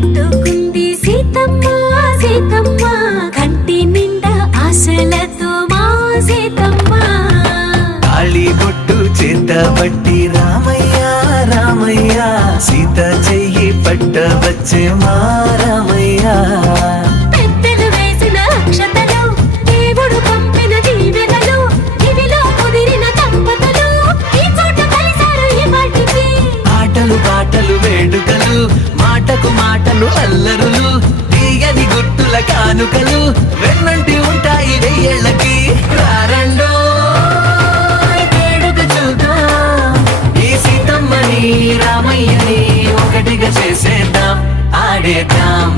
పెట్టుకుంది సీతమ్మ సీతమ్మ కంటి నిండా ఆశలతో మా సీతమ్మ తాళి బొట్టు చేత పట్టి రామయ్య రామయ్య సీత చెయ్యి పట్ట వచ్చే మా రామయ్య పెద్దలు వేసిన అక్షతలు దేవుడు పంపిన దీవెనలు ఇవిలో కుదిరిన దంపతులు ఈ చోట కలిసారు ఈ వాటికి ఆటలు పాటలు వేడుకలు మాటకు మాటలు అల్లరులు తీయని గుర్తుల కానుకలు వెన్నంటి ఉంటాయి వెయ్యేళ్ళకి రారండో వేడుక చూద్దాం ఈ సీతమ్మని రామయ్యని ఒకటిగా చేసేద్దాం ఆడేద్దాం